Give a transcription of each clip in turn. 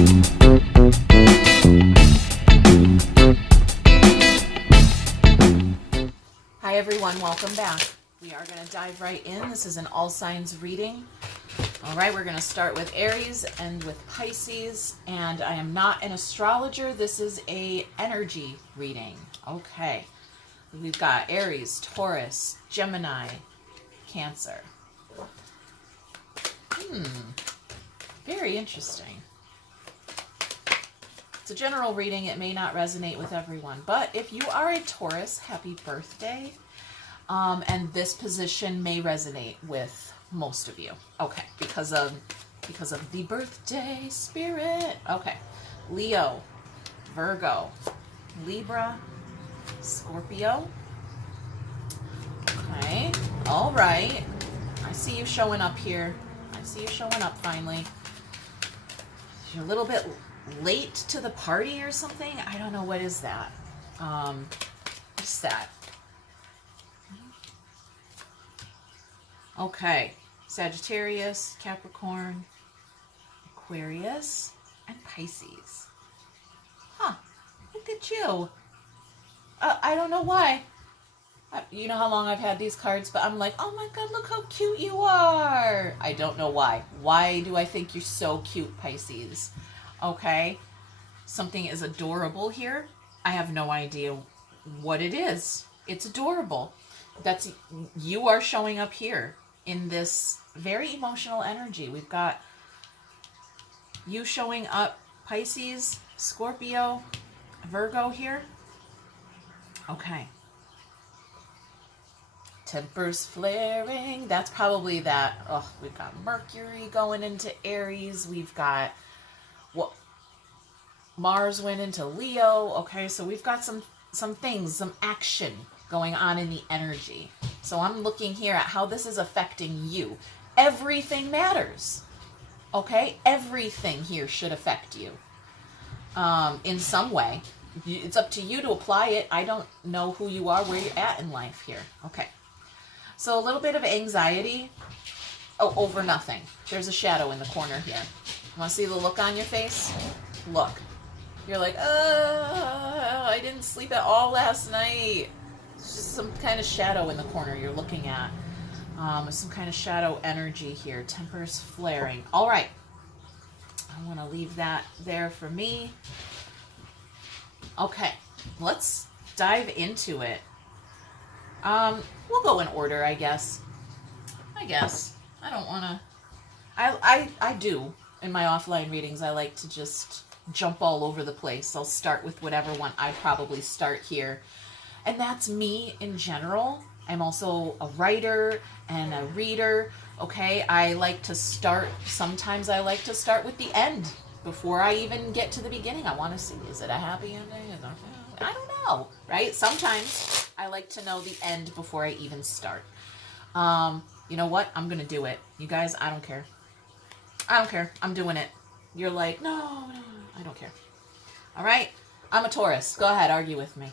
Hi everyone, welcome back. We are going to dive right in. This is an all signs reading. All right, we're going to start with Aries and with Pisces, and I am not an astrologer. This is a energy reading. Okay, we've got Aries, Taurus, Gemini, Cancer. Very interesting. It's a general reading. It may not resonate with everyone, but if you are a Taurus, happy birthday. And this position may resonate with most of you. Okay, because of the birthday spirit. Okay, Leo, Virgo, Libra, Scorpio. Okay, all right. I see you showing up here. I see you showing up finally. You're a little bit late to the party or something. I don't know. What is that? What's that? Okay, Sagittarius, Capricorn, Aquarius, and Pisces. Huh, look at you. I don't know why. You know how long I've had these cards, but I'm like, oh my God, look how cute you are. I don't know why. Why do I think you're so cute, Pisces? Okay, something is adorable here. I have no idea what it is. It's adorable. That's, you are showing up here in this very emotional energy. We've got you showing up, Pisces, Scorpio, Virgo here. Okay. Tempers flaring. That's probably that. Oh, we've got Mercury going into Aries. We've got what? Mars went into Leo. Okay, so we've got some things, some action going on in the energy. So I'm looking here at how this is affecting you. Everything matters. Okay? Everything here should affect you in some way. It's up to you to apply it. I don't know who you are, where you're at in life here. Okay. So a little bit of anxiety. Oh, over nothing. There's a shadow in the corner here. Want to see the look on your face? Look. You're like, I didn't sleep at all last night. It's just some kind of shadow in the corner you're looking at. Some kind of shadow energy here. Tempers flaring. All right. I want to leave that there for me. Okay. Let's dive into it. We'll go in order, I guess. I don't want to... I do. In my offline readings, I like to just jump all over the place. I'll start with whatever one I'd probably start here. And that's me in general. I'm also a writer and a reader. Okay, I like to start, sometimes I like to start with the end before I even get to the beginning. I want to see, is it a happy ending? I don't know, right? Sometimes I like to know the end before I even start. You know what? I'm going to do it. You guys, I don't care. I don't care. I'm doing it. You're like, no, I don't care. All right? I'm a Taurus. Go ahead, argue with me.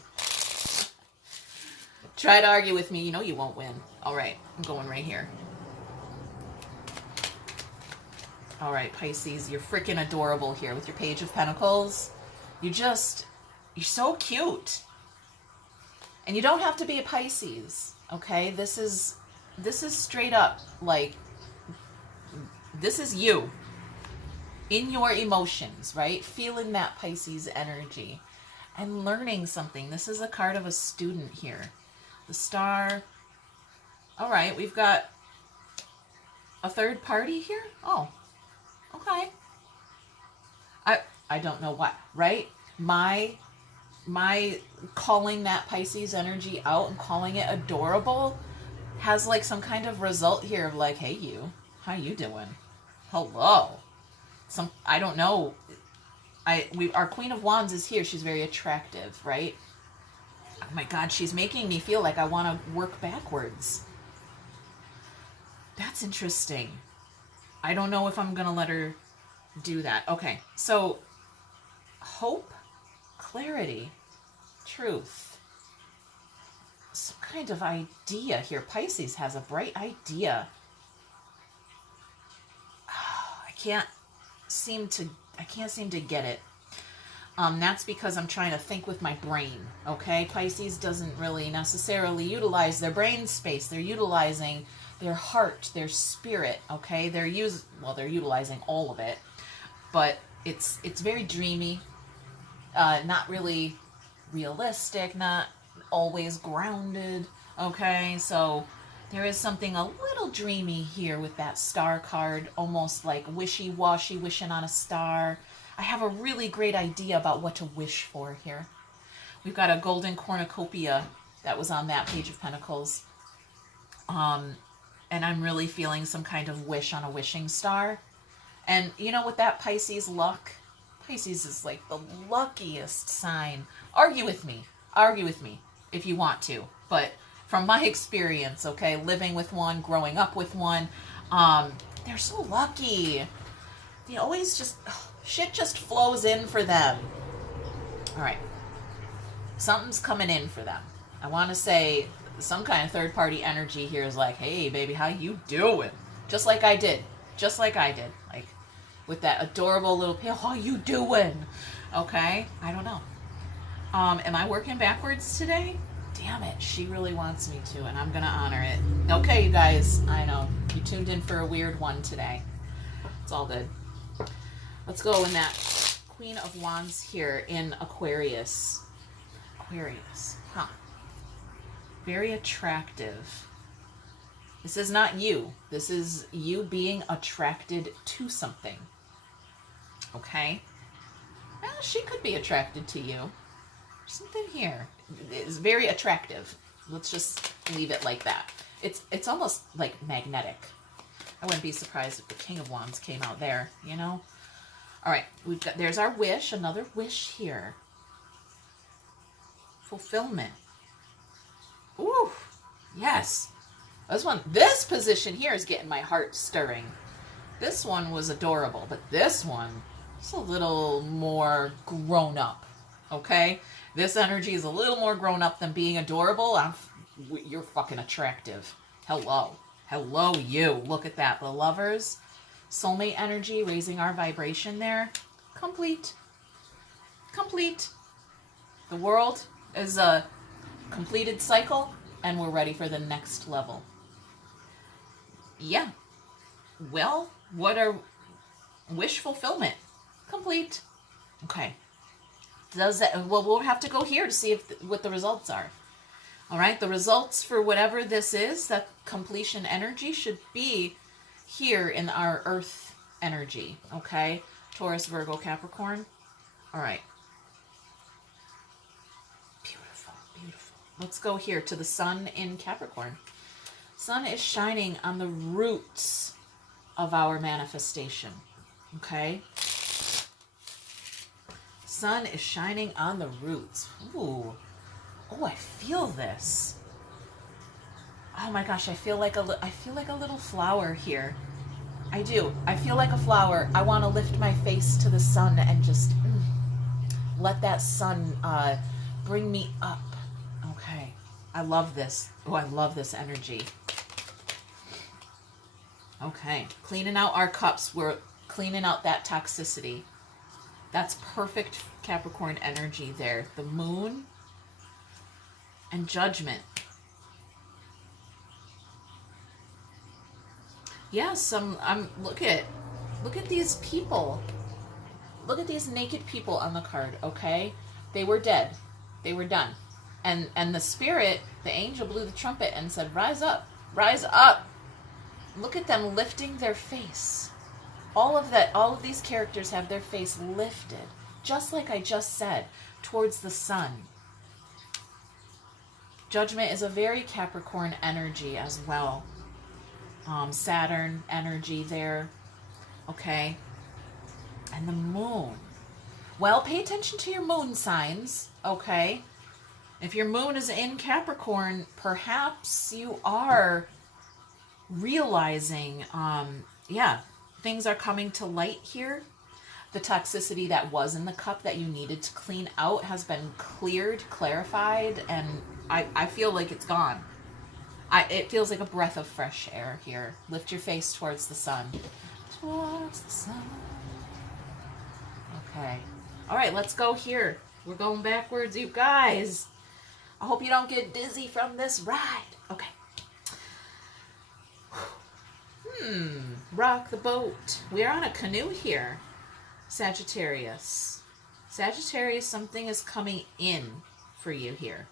Try to argue with me. You know you won't win. All right, I'm going right here. All right, Pisces, you're freaking adorable here with your Page of Pentacles. You're so cute. And you don't have to be a Pisces, okay? This is straight up, like, this is you in your emotions, right? Feeling that Pisces energy and learning something. This is a card of a student here. The Star. All right, we've got a third party here. Oh, okay. I don't know what, right? My calling that Pisces energy out and calling it adorable has like some kind of result here of like, hey, you, how you doing? Hello. I don't know. Our Queen of Wands is here. She's very attractive, right? Oh my God, she's making me feel like I want to work backwards. That's interesting. I don't know if I'm going to let her do that. Okay, so hope, clarity, truth. Some kind of idea here. Pisces has a bright idea. I can't seem to... I can't seem to get it. That's because I'm trying to think with my brain, okay? Pisces doesn't really necessarily utilize their brain space. They're utilizing their heart, their spirit, okay? They're utilizing all of it, but it's very dreamy, not really realistic, not always grounded, okay? So there is something a little dreamy here with that star card, almost like wishy-washy, wishing on a star. I have a really great idea about what to wish for here. We've got a golden cornucopia that was on that Page of Pentacles. And I'm really feeling some kind of wish on a wishing star. And you know, with that Pisces luck, Pisces is like the luckiest sign. Argue with me if you want to. But from my experience, okay, living with one, growing up with one, they're so lucky. They always just... shit just flows in for them. All right. Something's coming in for them. I want to say some kind of third-party energy here is like, hey, baby, how you doing? Just like I did. Like, with that adorable little pale, how you doing? Okay? I don't know. Am I working backwards today? Damn it. She really wants me to, and I'm going to honor it. Okay, you guys. I know. You tuned in for a weird one today. It's all good. Let's go in that Queen of Wands here in Aquarius. Aquarius, huh? Very attractive. This is not you. This is you being attracted to something. Okay? Well, she could be attracted to you. Something here is very attractive. Let's just leave it like that. It's almost like magnetic. I wouldn't be surprised if the King of Wands came out there, you know? All right, there's our wish, another wish here. Fulfillment. Ooh, yes. This position here is getting my heart stirring. This one was adorable, but this one is a little more grown up, okay? This energy is a little more grown up than being adorable. You're fucking attractive. Hello, you. Look at that, the Lovers. Soulmate energy, raising our vibration there. Complete. The world is a completed cycle, and we're ready for the next level. Yeah. Well, what are wish fulfillment? Complete. Okay. Does that? Well, we'll have to go here to see what the results are. All right. The results for whatever this is, that completion energy, should be here in our earth energy, okay? Taurus, Virgo, Capricorn. All right. Beautiful. Let's go here to the sun in Capricorn. Sun is shining on the roots of our manifestation, okay? Sun is shining on the roots. Ooh. Oh, I feel this. Oh my gosh, I feel like a little flower here. I do. I feel like a flower. I want to lift my face to the sun and just let that sun bring me up. Okay. I love this. Oh, I love this energy. Okay. Cleaning out our cups. We're cleaning out that toxicity. That's perfect Capricorn energy there. The moon and judgment. Yes, look at these people. Look at these naked people on the card, okay? They were dead. They were done. And the spirit, the angel, blew the trumpet and said, rise up, rise up. Look at them lifting their face. All of these characters have their face lifted, just like I just said, towards the sun. Judgment is a very Capricorn energy as well. Saturn energy there. Okay. And the moon. Well, pay attention to your moon signs. Okay. If your moon is in Capricorn, perhaps you are realizing, things are coming to light here. The toxicity that was in the cup that you needed to clean out has been cleared, clarified, and I feel like it's gone. It feels like a breath of fresh air here. Lift your face towards the sun. Towards the sun. Okay. All right, let's go here. We're going backwards, you guys. I hope you don't get dizzy from this ride. Okay. Rock the boat. We are on a canoe here. Sagittarius. Sagittarius, something is coming in for you here.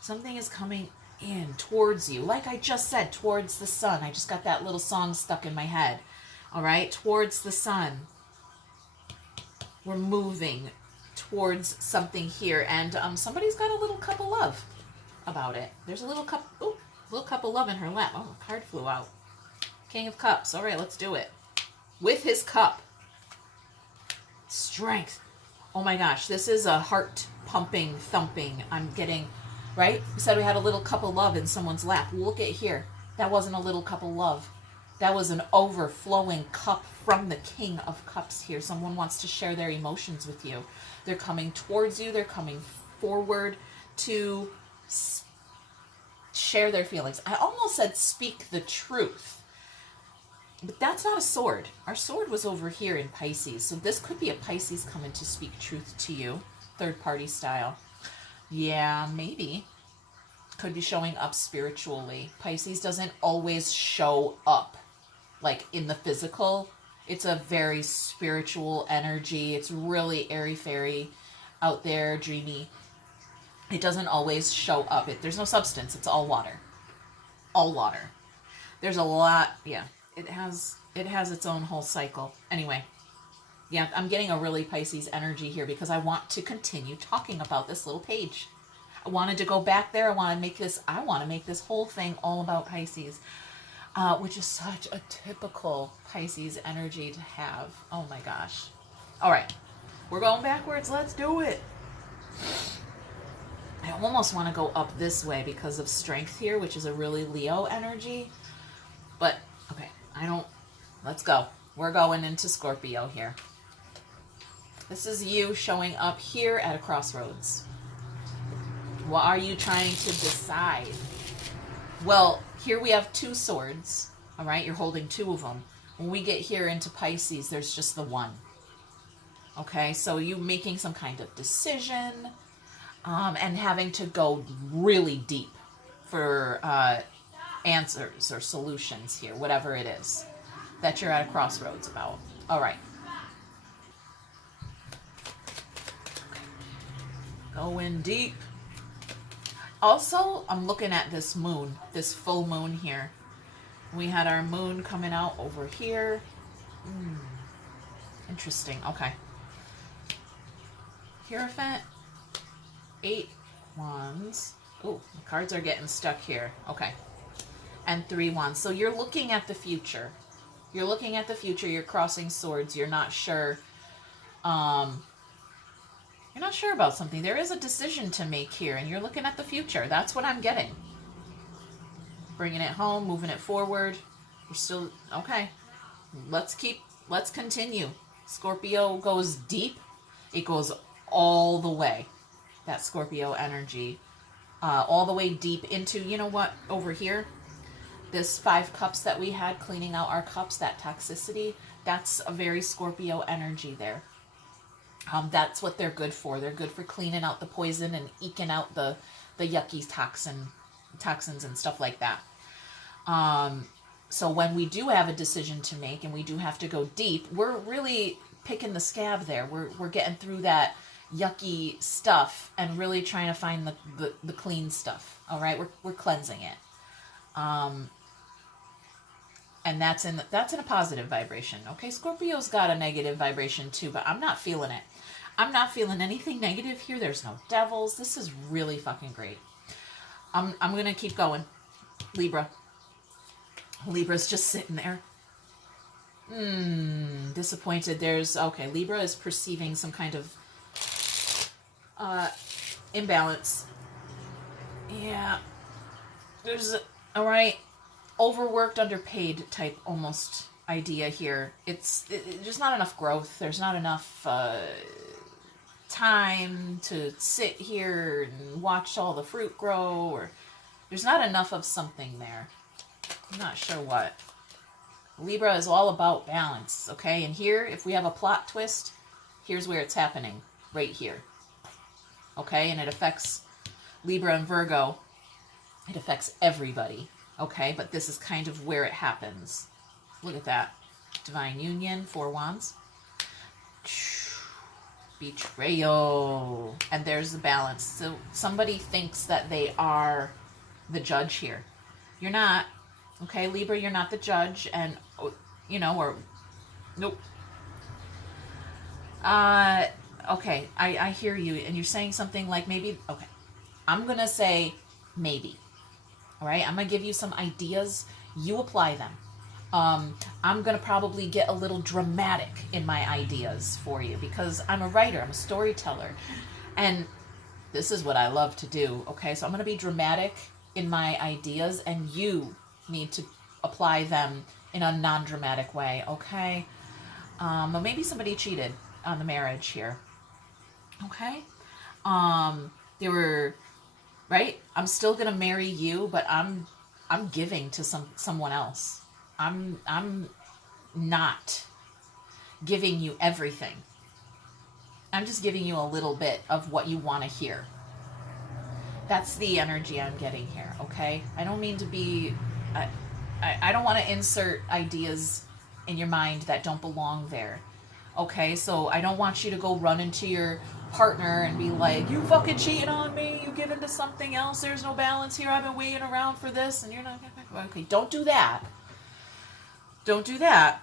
Something is coming in towards you. Like I just said, towards the sun. I just got that little song stuck in my head. All right, towards the sun. We're moving towards something here, and somebody's got a little cup of love about it. There's a little cup, little cup of love in her lap. Oh, a card flew out. King of Cups. All right, let's do it. With his cup. Strength. Oh my gosh, this is a heart pumping, thumping. I'm getting, right? We said we had a little cup of love in someone's lap. Look at here. That wasn't a little cup of love. That was an overflowing cup from the King of Cups here. Someone wants to share their emotions with you. They're coming towards you. They're coming forward to share their feelings. I almost said speak the truth. But that's not a sword. Our sword was over here in Pisces. So this could be a Pisces coming to speak truth to you. Third party style. Yeah, maybe. Could be showing up spiritually. Pisces doesn't always show up like in the physical. It's a very spiritual energy. It's really airy-fairy out there, dreamy. It doesn't always show up. There's no substance. It's all water. All water. There's a lot, yeah. It has its own whole cycle. Anyway, yeah, I'm getting a really Pisces energy here because I want to continue talking about this little page. I wanted to go back there. I want to make this whole thing all about Pisces, which is such a typical Pisces energy to have. Oh my gosh. All right, we're going backwards. Let's do it. I almost want to go up this way because of strength here, which is a really Leo energy. But, okay, let's go. We're going into Scorpio here. This is you showing up here at a crossroads. What are you trying to decide? Well, here we have two swords, all right? You're holding two of them. When we get here into Pisces, there's just the one. Okay, so you making some kind of decision and having to go really deep for answers or solutions here, whatever it is that you're at a crossroads about. All right. Going deep. Also, I'm looking at this moon, this full moon here. We had our moon coming out over here. Interesting. Okay. Hierophant. 8 wands. Oh, the cards are getting stuck here. Okay. And 3 wands. So you're looking at the future. You're looking at the future. You're crossing swords. You're not sure. You're not sure about something. There is a decision to make here, and you're looking at the future. That's what I'm getting. Bringing it home, moving it forward. We're still, okay. Let's continue. Scorpio goes deep. It goes all the way. That Scorpio energy. All the way deep into, you know what, over here, this 5 cups that we had, cleaning out our cups, that toxicity, that's a very Scorpio energy there. That's what they're good for. They're good for cleaning out the poison and eking out the yucky toxins and stuff like that. So when we do have a decision to make and we do have to go deep, we're really picking the scab there. We're getting through that yucky stuff and really trying to find the clean stuff. All right, we're cleansing it. And that's in a positive vibration. Okay, Scorpio's got a negative vibration too, but I'm not feeling it. I'm not feeling anything negative here. There's no devils. This is really fucking great. I'm gonna keep going. Libra. Libra's just sitting there. Disappointed. Okay, Libra is perceiving some kind of imbalance. Yeah. All right. Overworked, underpaid type almost idea here. It's just not enough growth. There's not enough time to sit here and watch all the fruit grow, or there's not enough of something there. I'm not sure what. Libra is all about balance, okay? And here, if we have a plot twist, here's where it's happening, right here. Okay? And it affects Libra and Virgo. It affects everybody, okay? But this is kind of where it happens. Look at that. Divine Union, 4 Wands. Betrayal. And there's the balance. So somebody thinks that they are the judge here. You're not. Okay, Libra, you're not the judge. And, you know, or... Nope. Okay, I hear you. And you're saying something like maybe... Okay. I'm going to say maybe. All right? I'm going to give you some ideas. You apply them. I'm going to probably get a little dramatic in my ideas for you because I'm a writer, I'm a storyteller, and this is what I love to do, okay? So I'm going to be dramatic in my ideas, and you need to apply them in a non-dramatic way, okay? Or maybe somebody cheated on the marriage here, okay? They were, right? I'm still going to marry you, but I'm giving to someone else. I'm not giving you everything. I'm just giving you a little bit of what you want to hear. That's the energy I'm getting here, okay? I don't mean to be... I don't want to insert ideas in your mind that don't belong there, okay? So I don't want you to go run into your partner and be like, you fucking cheating on me, you give into something else, there's no balance here, I've been waiting around for this, and you're not... Okay, don't do that. Don't do that.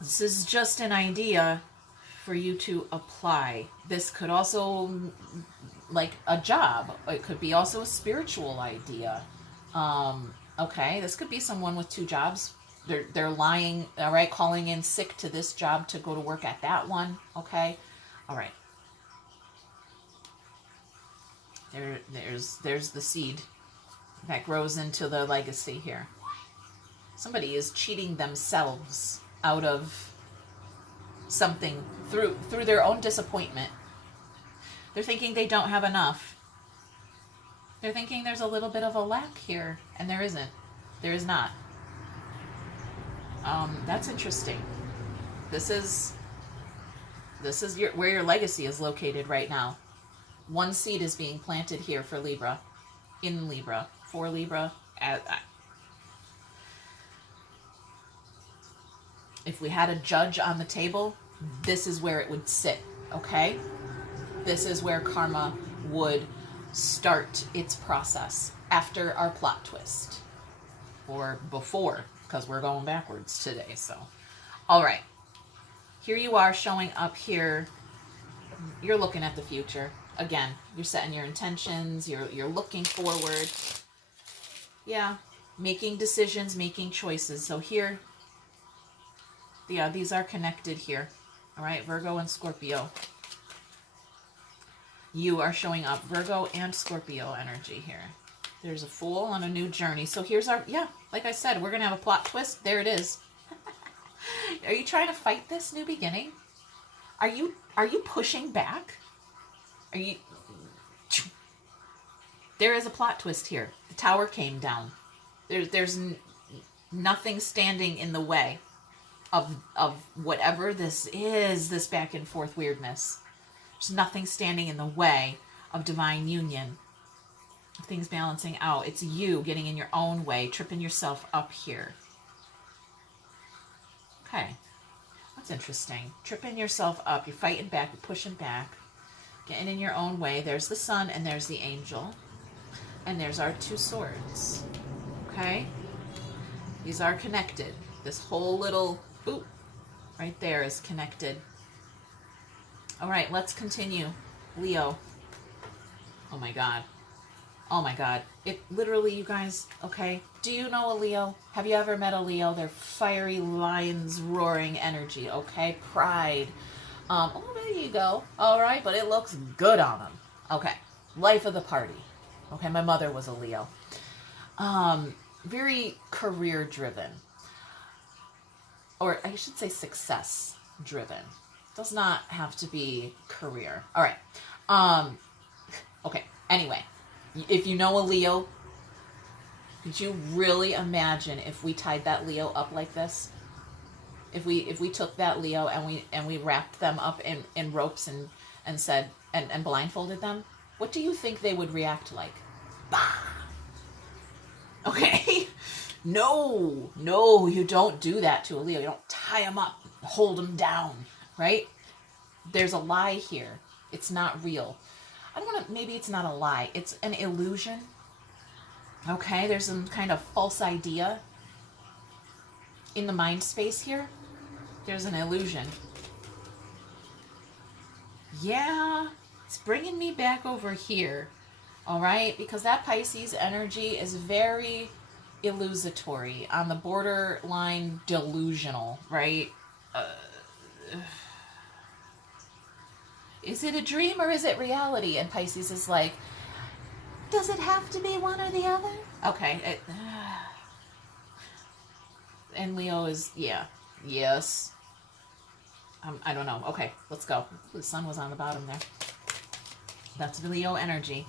This is just an idea for you to apply. This could also, like a job, it could be also a spiritual idea. Okay, this could be someone with 2 jobs. They're lying, all right, calling in sick to this job to go to work at that one. Okay, all right. There's the seed that grows into the legacy here. Somebody is cheating themselves out of something through their own disappointment. They're thinking they don't have enough. They're thinking there's a little bit of a lack here, and there isn't. There is not. That's interesting. This is where your legacy is located right now. 1 seed is being planted here for Libra, in Libra, for Libra. If we had a judge on the table, this is where it would sit, okay? This is where karma would start its process after our plot twist. Or before, because we're going backwards today, so. All right. Here you are showing up here. You're looking at the future. Again, you're setting your intentions. You're looking forward. Yeah. Making decisions, making choices. So here... Yeah, these are connected here. All right, Virgo and Scorpio. You are showing up Virgo and Scorpio energy here. There's a Fool on a new journey. So here's our, yeah, like I said, we're going to have a plot twist. There it is. Are you trying to fight this new beginning? Are you pushing back? Are you... There is a plot twist here. The tower came down. There's nothing standing in the way of whatever this is, this back and forth weirdness. There's nothing standing in the way of divine union, of things balancing out. It's you getting in your own way, tripping yourself up here. Okay, that's interesting. Tripping yourself up, you're fighting back, you're pushing back, getting in your own way. There's the sun and there's the angel. And there's our 2 swords. Okay? These are connected. This whole little... Ooh, right there is connected. All right, let's continue. Leo. Oh my God. Oh my God. It literally, you guys, okay? Do you know a Leo? Have you ever met a Leo? They're fiery lions roaring energy, okay? Pride. Oh, there you go. All right, but it looks good on them. Okay. Life of the party. Okay, my mother was a Leo. Very career driven. Or I should say success driven. Does not have to be career. All right. Okay. Anyway, if you know a Leo, could you really imagine if we tied that Leo up like this? If we took that Leo and we wrapped them up in ropes and said and blindfolded them, what do you think they would react like? Bah! Okay? No, you don't do that to a Leo. You don't tie them up, hold them down, right? There's a lie here. It's not real. I don't want to, maybe it's not a lie. It's an illusion. Okay, there's some kind of false idea in the mind space here. There's an illusion. Yeah, it's bringing me back over here. All right, because that Pisces energy is very illusory, on the borderline delusional, right? Is it a dream or is it reality? And Pisces is like, does it have to be one or the other? Okay. And Leo is, yeah, yes. I don't know. Okay, let's go. The sun was on the bottom there. That's Leo energy.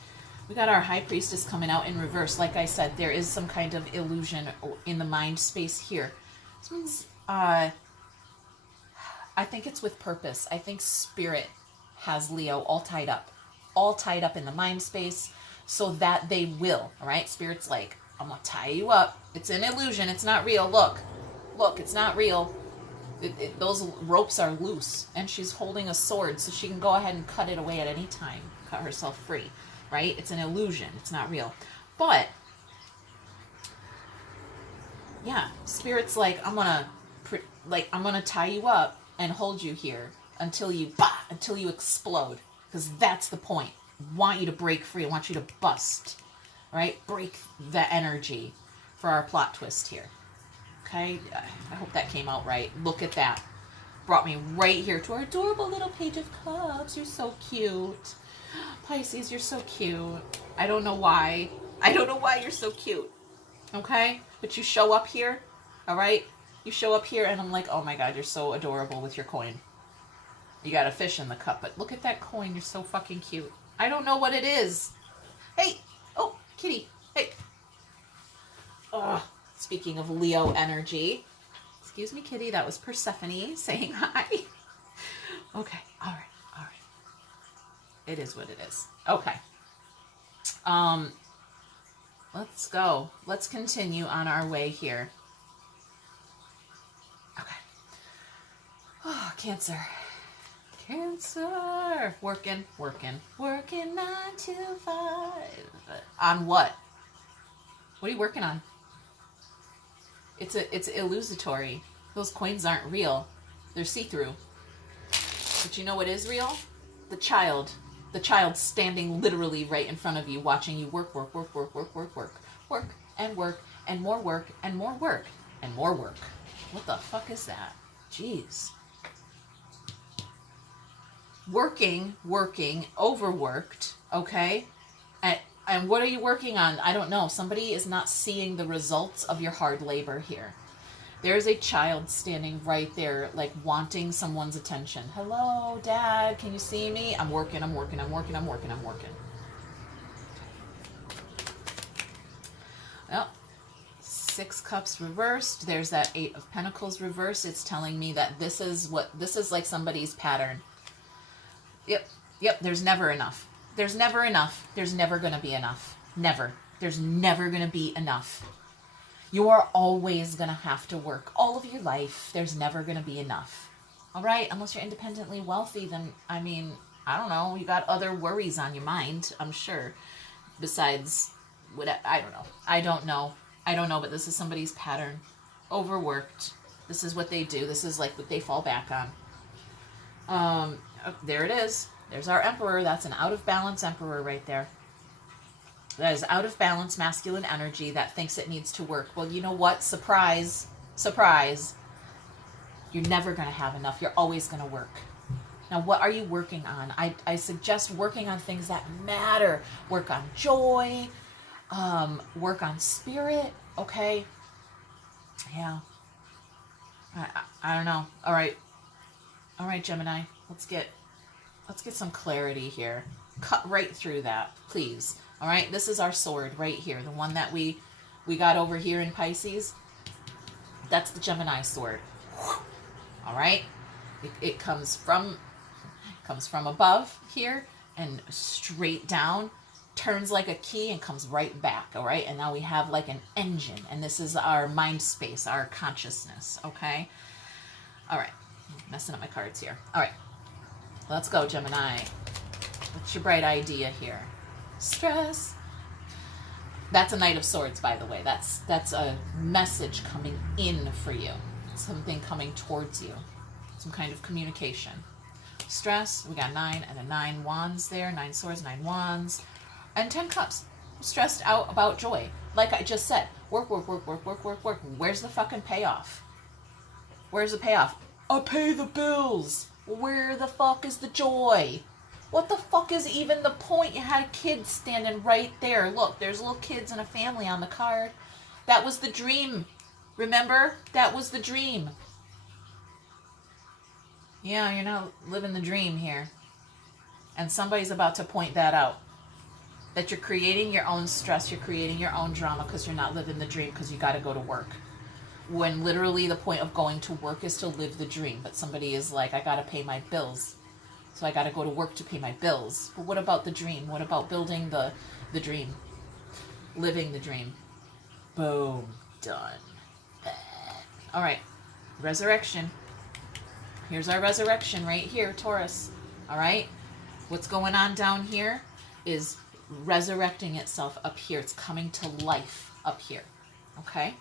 We got our High Priestess coming out in reverse. Like I said, there is some kind of illusion in the mind space here. This means, I think it's with purpose. I think Spirit has Leo all tied up in the mind space so that they will, all right? Spirit's like, I'm going to tie you up. It's an illusion. It's not real. Look, it's not real. Those ropes are loose, and she's holding a sword, so she can go ahead and cut it away at any time, cut herself free. Right? It's an illusion. It's not real. But, yeah, Spirit's like, I'm gonna tie you up and hold you here until you explode. Because that's the point. I want you to break free. I want you to bust. Right? Break the energy for our plot twist here. Okay? I hope that came out right. Look at that. Brought me right here to our adorable little Page of Cups. You're so cute. Pisces, you're so cute. I don't know why. You're so cute. Okay? But you show up here, all right? You show up here and I'm like, oh my God, you're so adorable with your coin. You got a fish in the cup, but look at that coin. You're so fucking cute. I don't know what it is. Hey! Oh, kitty. Hey. Ugh. Speaking of Leo energy. Excuse me, kitty. That was Persephone saying hi. Okay. All right. It is what it is. Okay. Let's go. Let's continue on our way here. Okay. Oh, Cancer. Working 9 to 5. On what? What are you working on? It's illusory. Those coins aren't real. They're see-through. But you know what is real? The child standing literally right in front of you, watching you work, and work, and more work, and more work, and more work. What the fuck is that? Jeez. Working, overworked, okay? And what are you working on? I don't know. Somebody is not seeing the results of your hard labor here. There's a child standing right there, like wanting someone's attention. Hello, Dad, can you see me? I'm working. Well, 6 cups reversed. There's that 8 of Pentacles reversed. It's telling me that this is like somebody's pattern. Yep, there's never enough. There's never enough. There's never going to be enough. Never. There's never going to be enough. You are always going to have to work all of your life. There's never going to be enough. All right? Unless you're independently wealthy, then, I mean, I don't know. You got other worries on your mind, I'm sure. Besides, I don't know, but this is somebody's pattern. Overworked. This is what they do. This is like what they fall back on. There it is. There's our Emperor. That's an out of balance Emperor right there. That is out of balance masculine energy that thinks it needs to work. Well, you know what? Surprise. You're never going to have enough. You're always going to work. Now, what are you working on? I suggest working on things that matter. Work on joy. Work on spirit. Okay? Yeah. I don't know. All right, Gemini. Let's get some clarity here. Cut right through that, please. All right, this is our sword right here, the one that we got over here in Pisces. That's the Gemini sword. All right? It comes from above here and straight down, turns like a key and comes right back, all right? And now we have like an engine, and this is our mind space, our consciousness, okay? All right, I'm messing up my cards here. All right, let's go, Gemini. What's your bright idea here? Stress. That's a Knight of Swords, by the way. That's a message coming in for you. Something coming towards you. Some kind of communication. Stress, we got 9 and a 9 wands there. 9 swords, 9 wands. And 10 cups. Stressed out about joy. Like I just said, work, work, work, work, work, work, work. Where's the fucking payoff? Where's the payoff? I pay the bills. Where the fuck is the joy? What the fuck is even the point? You had kids standing right there. Look, there's little kids and a family on the card. That was the dream. Remember? That was the dream. Yeah, you're not living the dream here. And somebody's about to point that out. That you're creating your own stress, you're creating your own drama because you're not living the dream because you got to go to work. When literally the point of going to work is to live the dream. But somebody is like, I got to pay my bills. So I got to go to work to pay my bills. But what about the dream? What about building the dream? Living the dream. Boom. Done. All right. Resurrection. Here's our resurrection right here, Taurus. All right. What's going on down here is resurrecting itself up here. It's coming to life up here. Okay.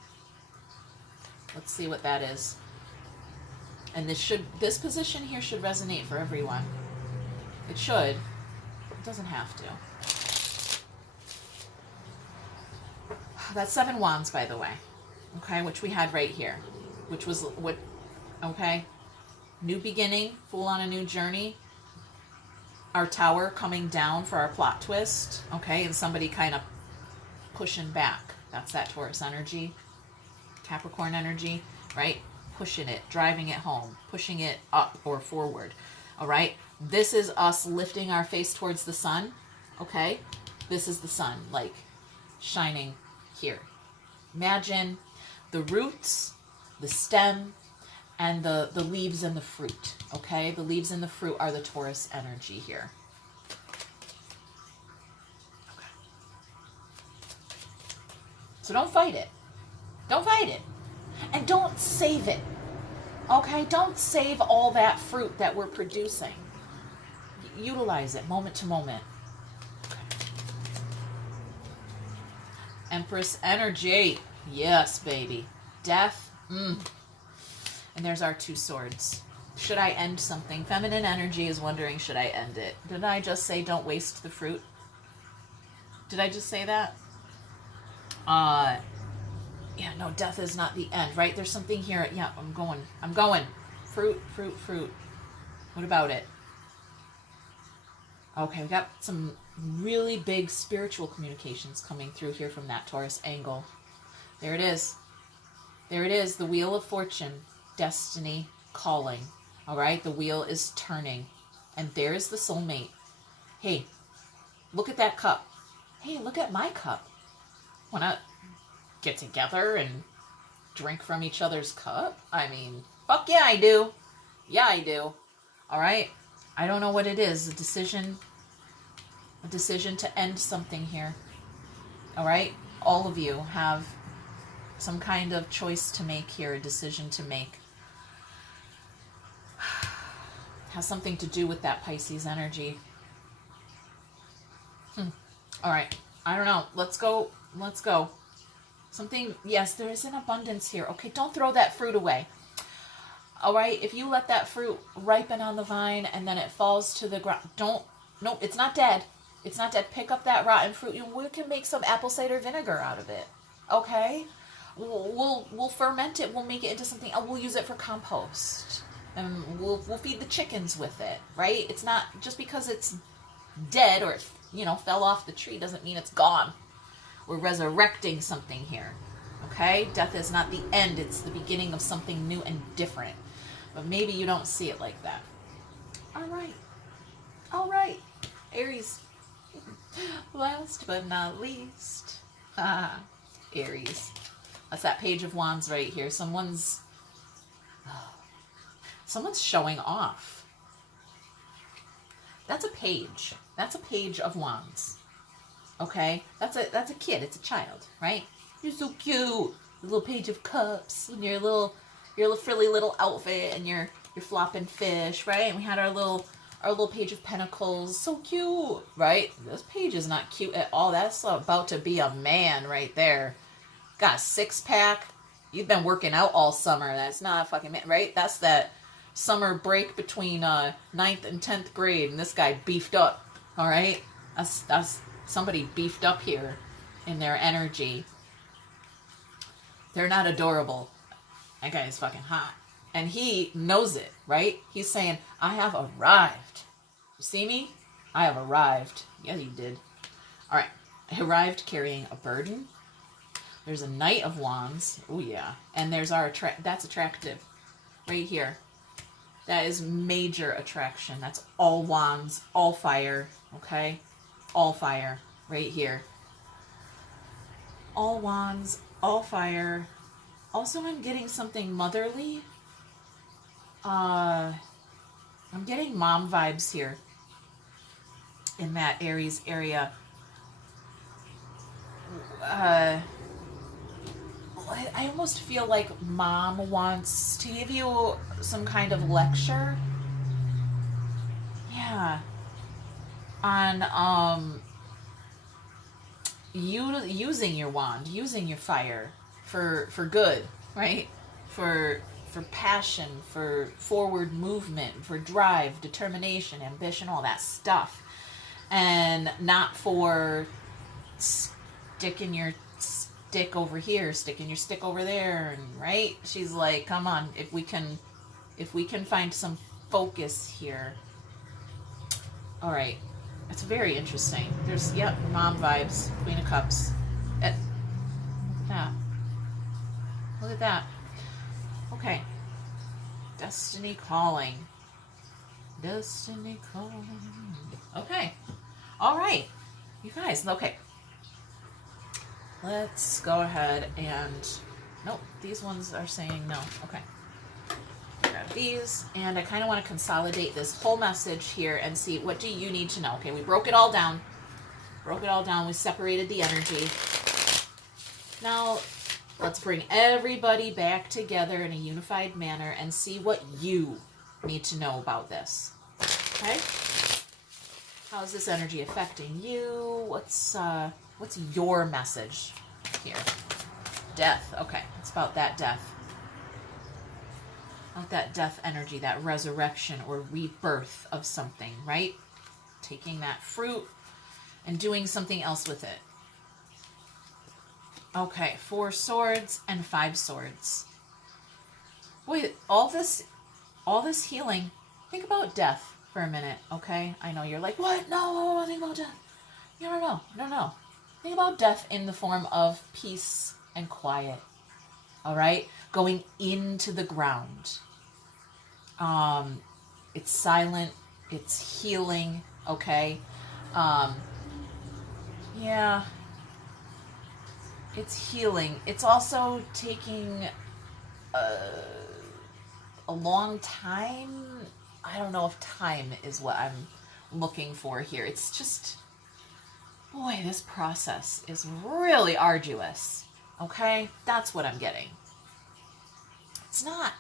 Let's see what that is. And this position here should resonate for everyone. It should. It doesn't have to. That's 7 wands, by the way. Okay, which we had right here. Which was what, okay. New beginning, full on a new journey. Our tower coming down for our plot twist. Okay, and somebody kind of pushing back. That's that Taurus energy. Capricorn energy, right? Pushing it, driving it home, pushing it up or forward. All right. This is us lifting our face towards the sun. Okay. This is the sun, like shining here. Imagine the roots, the stem, and the leaves and the fruit. Okay. The leaves and the fruit are the Taurus energy here. Okay. So don't fight it. Don't fight it. And don't save it. Okay? Don't save all that fruit that we're producing. Utilize it moment to moment. Okay. Empress energy. Yes, baby. Death. And there's our 2 swords. Should I end something? Feminine energy is wondering, should I end it? Did I just say don't waste the fruit? Did I just say that? Yeah, no, death is not the end, right? There's something here. Yeah, I'm going. Fruit, fruit, fruit. What about it? Okay, we got some really big spiritual communications coming through here from that Taurus angle. There it is. There it is, the Wheel of Fortune, destiny calling. All right, the wheel is turning. And there's the soulmate. Hey, look at that cup. Hey, look at my cup. Wanna get together and drink from each other's cup? I mean, fuck yeah, I do. Yeah, I do. All right. I don't know what it is. A decision to end something here. All right. All of you have some kind of choice to make here, a decision to make. Has something to do with that Pisces energy. All right. I don't know. Let's go. Let's go. Something, yes, there is an abundance here. Okay, don't throw that fruit away. All right, if you let that fruit ripen on the vine and then it falls to the ground, no, it's not dead. It's not dead. Pick up that rotten fruit. We can make some apple cider vinegar out of it. Okay? We'll ferment it. We'll make it into something. We'll use it for compost. And we'll feed the chickens with it, right? It's not, just because it's dead or it, fell off the tree doesn't mean it's gone. We're resurrecting something here, okay? Death is not the end. It's the beginning of something new and different. But maybe you don't see it like that. All right. All right. Aries. Last but not least. Aries. That's that Page of Wands right here. Someone's Someone's showing off. That's a page. That's a page of wands. Okay? That's a kid. It's a child, right? You're so cute. The little page of cups and your little frilly little outfit and you're flopping fish, right? And we had our little page of pentacles. So cute, right? This page is not cute at all. That's about to be a man right there. Got a six-pack. You've been working out all summer. That's not a fucking man, right? That's that summer break between 9th and 10th grade, and this guy beefed up, all right? That's somebody beefed up here in their energy. They're not adorable. That guy is fucking hot. And he knows it, right? He's saying, I have arrived. You see me? I have arrived. Yeah, you did. All right. I arrived carrying a burden. There's a Knight of Wands. Oh, yeah. And there's our, that's attractive. Right here. That is major attraction. That's all wands, all fire. Okay? All fire. Right here. All wands, all fire. Also, I'm getting something motherly. I'm getting mom vibes here in that Aries area. I almost feel like mom wants to give you some kind of lecture. Yeah. On using your wand, using your fire for good, right? For passion, for forward movement, for drive, determination, ambition, all that stuff. And not for sticking your stick over here, sticking your stick over there, and right? She's like, come on, if we can find some focus here. All right. It's very interesting. There's, yep, mom vibes, Queen of Cups. Look at that. Look at that. Okay. Destiny calling. Destiny calling. Okay. All right. You guys, okay. Let's go ahead and... Nope, these ones are saying no. Okay. Grab these, and I kind of want to consolidate this whole message here and see, what do you need to know? Okay, we broke it all down. We separated the energy. Now, let's bring everybody back together in a unified manner and see what you need to know about this. Okay? How is this energy affecting you? What's your message here? Death. Okay, it's about that death. About that death energy, that resurrection or rebirth of something, right? Taking that fruit and doing something else with it. Okay, 4 swords and 5 swords. Boy, all this healing. Think about death for a minute, okay? I know you're like, what? No, I don't want to think about death. No. Think about death in the form of peace and quiet. All right? Going into the ground. It's silent. It's healing, okay? Yeah. It's healing. It's also taking a long time. I don't know if time is what I'm looking for here. It's just, boy, this process is really arduous. Okay? That's what I'm getting. It's not.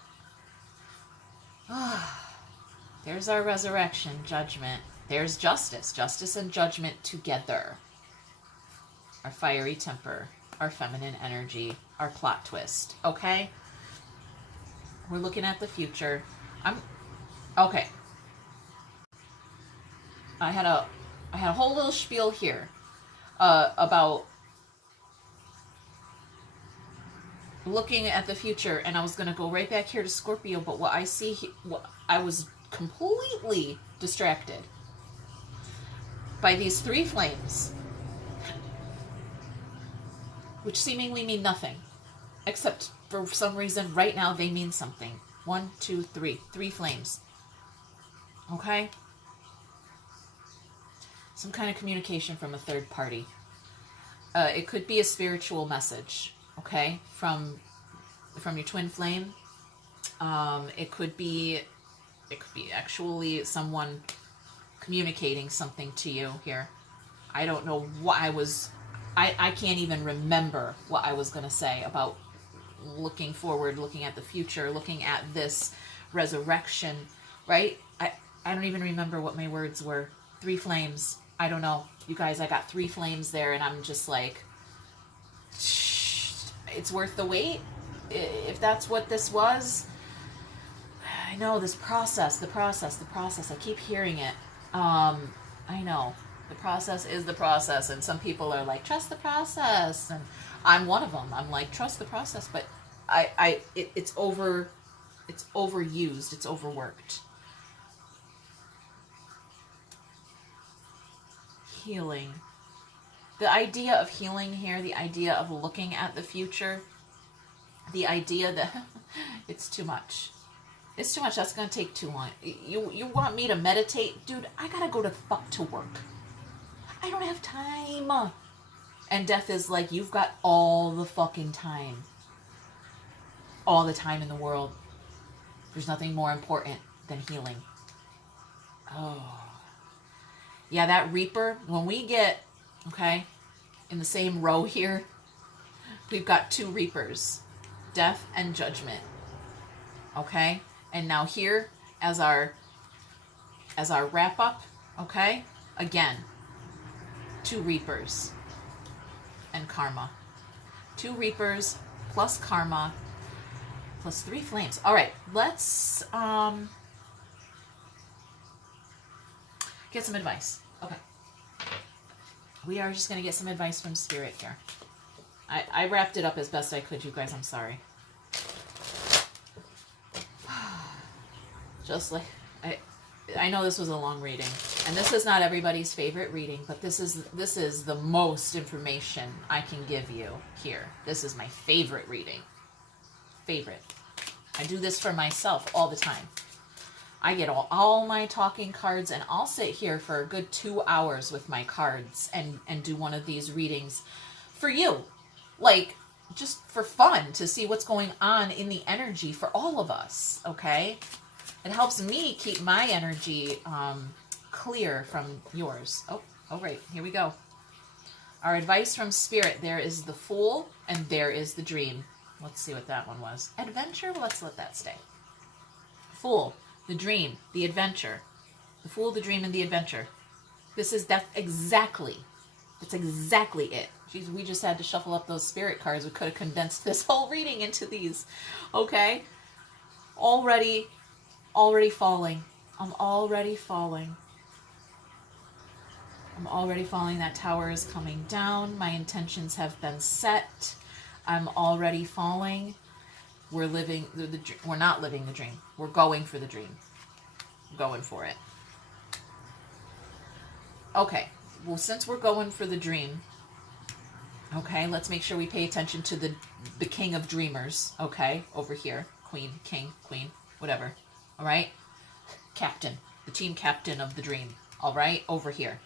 There's our resurrection, judgment. There's justice. Justice and judgment together. Our fiery temper. Our feminine energy. Our plot twist. Okay? We're looking at the future. Okay. I had a whole little spiel here about looking at the future, and I was going to go right back here to Scorpio, but what I see, I was completely distracted by these 3 flames, which seemingly mean nothing, except for some reason right now they mean something. 1, 2, 3. 3 flames. Okay? Some kind of communication from a third party. It could be a spiritual message, okay, from your twin flame. It could be It could be actually someone communicating something to you here. I don't know what I can't even remember what I was going to say about looking forward, looking at the future, looking at this resurrection, right? I don't even remember what my words were. 3 flames. I don't know. You guys, I got 3 flames there, and I'm just like, it's worth the wait. If that's what this was. I know, this process, the process. I keep hearing it. I know. The process is the process, and some people are like, trust the process, and I'm one of them. I'm like, trust the process, but it's overused, it's overworked. Healing. The idea of healing here, the idea of looking at the future, the idea that it's too much. It's too much. That's going to take too long. You want me to meditate? Dude, I got to go to work. I don't have time. And death is like, you've got all the fucking time. All the time in the world. There's nothing more important than healing. Oh. Yeah, that Reaper, when we get, okay, in the same row here, we've got 2 Reapers. Death and Judgment. Okay? And now here, as our wrap up, okay, again, 2 Reapers and Karma. 2 Reapers plus Karma plus 3 flames. All right, let's get some advice. Okay. We are just going to get some advice from Spirit here. I wrapped it up as best I could, you guys. I'm sorry. Just like, I know this was a long reading, and this is not everybody's favorite reading, but this is the most information I can give you here. This is my favorite reading. Favorite. I do this for myself all the time. I get all my talking cards, and I'll sit here for a good 2 hours with my cards and do one of these readings for you. Like, just for fun, to see what's going on in the energy for all of us, okay? It helps me keep my energy clear from yours. Oh, right, here we go. Our advice from Spirit, there is the Fool and there is the Dream. Let's see what that one was. Adventure, let's let that stay. Fool, the Dream, the Adventure. The Fool, the Dream, and the Adventure. That's exactly it. Jeez, we just had to shuffle up those Spirit cards. We could have condensed this whole reading into these. Okay? Already falling. I'm already falling. That tower is coming down. My intentions have been set. I'm already falling. We're not living the dream. We're going for the dream. Going for it. Okay. Well, since we're going for the dream, okay, let's make sure we pay attention to the King of Dreamers, okay, over here. Queen, King, Queen, whatever. All right? Captain, the team captain of the dream, all right, over here.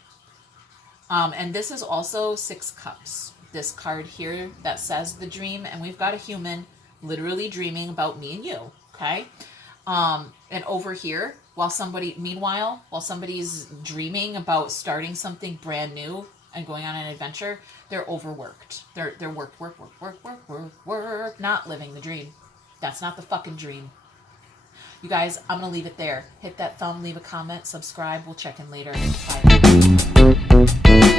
And this is also 6 cups. This card here that says the dream, and we've got a human literally dreaming about me and you, okay? And over here, while somebody's dreaming about starting something brand new and going on an adventure, they're overworked. They're work, not living the dream. That's not the fucking dream. You guys, I'm going to leave it there. Hit that thumb, leave a comment, subscribe. We'll check in later. Bye.